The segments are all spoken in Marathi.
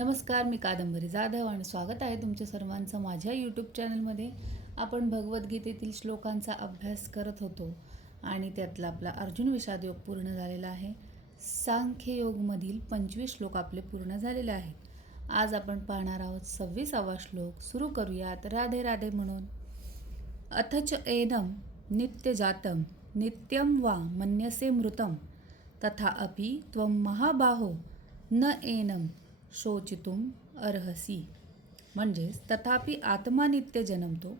नमस्कार, मी कादंबरी जाधव आणि स्वागत आहे तुमच्या सर्वांचं माझ्या यूट्यूब चॅनलमध्ये. आपण भगवद्गीतेतील श्लोकांचा अभ्यास करत होतो आणि त्यातला आपला अर्जुन विषाद योग पूर्ण झालेला आहे. सांख्ययोगमधील 25 श्लोक आपले पूर्ण झालेले आहेत. आज आपण पाहणार आहोत 26वा श्लोक. सुरू करूयात राधे राधे म्हणून. अथच एदम नित्यजातम नित्यं वा मन्यसे मृतम तथा अपि त्वं महाबाहो न एनम शोचितुम अर्हसी. म्हणजेच तथापि आत्मा नित्य जन्मतो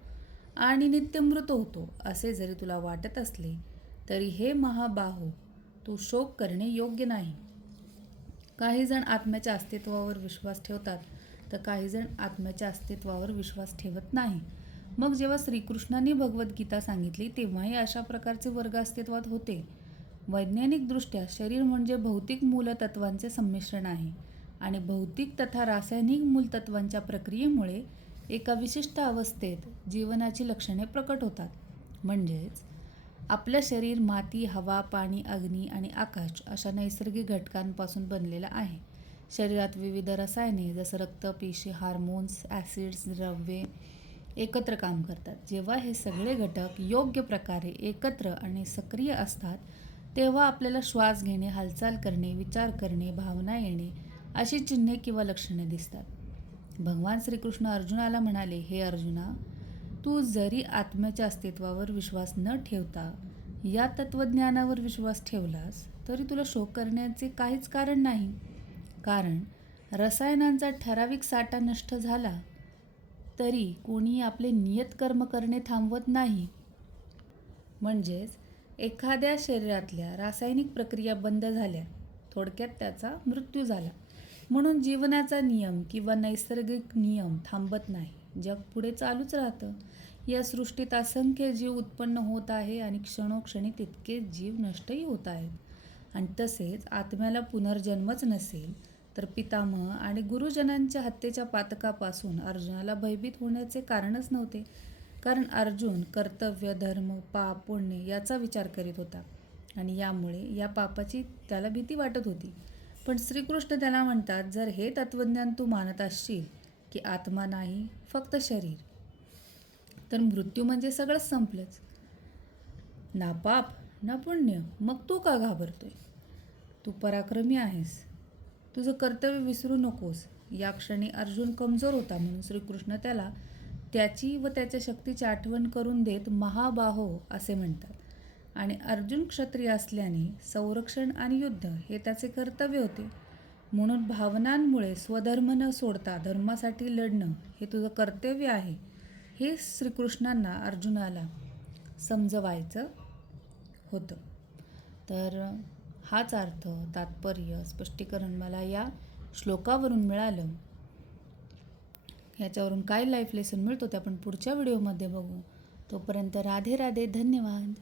आणि नित्य मृत होतो असे जरी तुला वाटत असले तरी हे महाबाहो तू शोक करणे योग्य नाही. काही जण आत्म्याच्या अस्तित्वावर विश्वास ठेवतात तर काही जण आत्म्याच्या अस्तित्वावर विश्वास ठेवत नाही. मग जेव्हा श्रीकृष्णांनी भगवद्गीता सांगितली तेव्हाही अशा प्रकारचे वर्ग अस्तित्वात होते. वैज्ञानिकदृष्ट्या शरीर म्हणजे भौतिक मूलतत्वांचे संमिश्रण आहे आणि भौतिक तथा रासायनिक मूलतत्वांच्या प्रक्रियेमुळे एका विशिष्ट अवस्थेत जीवनाची लक्षणे प्रकट होतात. म्हणजेच आपलं शरीर माती, हवा, पाणी, अग्नी आणि आकाश अशा नैसर्गिक घटकांपासून बनलेलं आहे. शरीरात विविध रसायने जसं रक्त, पेशी, हार्मोन्स, ॲसिड्स, द्रव्ये एकत्र काम करतात. जेव्हा हे सगळे घटक योग्य प्रकारे एकत्र आणि सक्रिय असतात तेव्हा आपल्याला श्वास घेणे, हालचाल करणे, विचार करणे, भावना येणे अशी चिन्हे किंवा लक्षणे दिसतात. भगवान श्रीकृष्ण अर्जुनाला म्हणाले, हे अर्जुना, तू जरी आत्म्याच्या अस्तित्वावर विश्वास न ठेवता या तत्त्वज्ञानावर विश्वास ठेवलास तरी तुला शोक करण्याचे काहीच कारण नाही. कारण रसायनांचा ठराविक साठा नष्ट झाला तरी कोणी आपले नियत कर्म करणे थांबवत नाही. म्हणजेच एखाद्या शरीरातल्या रासायनिक प्रक्रिया बंद झाल्या, थोडक्यात त्याचा मृत्यू झाला. म्हणून जीवनाचा नियम किंवा नैसर्गिक नियम थांबत नाही. जग पुढे चालूच राहतं. या सृष्टीत असंख्य जीव उत्पन्न होत आहे आणि क्षणोक्षणी तितकेच जीव नष्टही होत आहेत. आणि तसेच आत्म्याला पुनर्जन्मच नसेल तर पितामह आणि गुरुजनांच्या हत्येच्या पातकापासून अर्जुनाला भयभीत होण्याचे कारणच नव्हते. कारण अर्जुन कर्तव्य, धर्म, पाप, पुण्य याचा विचार करीत होता आणि यामुळे या पापाची त्याला भीती वाटत होती. पण श्रीकृष्ण त्याला म्हणतात, जर हे तत्त्वज्ञान तू मानत असशील की आत्मा नाही फक्त शरीर, तर मृत्यू म्हणजे सगळंच संपलंच. ना पाप ना पुण्य, मग तू का घाबरतोय? तू पराक्रमी आहेस, तुझं कर्तव्य विसरू नकोस. या क्षणी अर्जुन कमजोर होता म्हणून श्रीकृष्ण त्याला त्याची व त्याच्या शक्तीची आठवण करून देत महाबाहो असे म्हणतात. आणि अर्जुन क्षत्रिय असल्याने संरक्षण आणि युद्ध हे त्याचे कर्तव्य होते. म्हणून भावनांमुळे स्वधर्म न सोडता धर्मासाठी लढणं हे तुझं कर्तव्य आहे, हे श्रीकृष्णांना अर्जुनाला समजवायचं होतं. तर हाच अर्थ, तात्पर्य, स्पष्टीकरण मला या श्लोकावरून मिळालं. याच्यावरून काय लाईफ लेसन मिळतो ते आपण पुढच्या व्हिडिओमध्ये बघू. तोपर्यंत राधे राधे, धन्यवाद.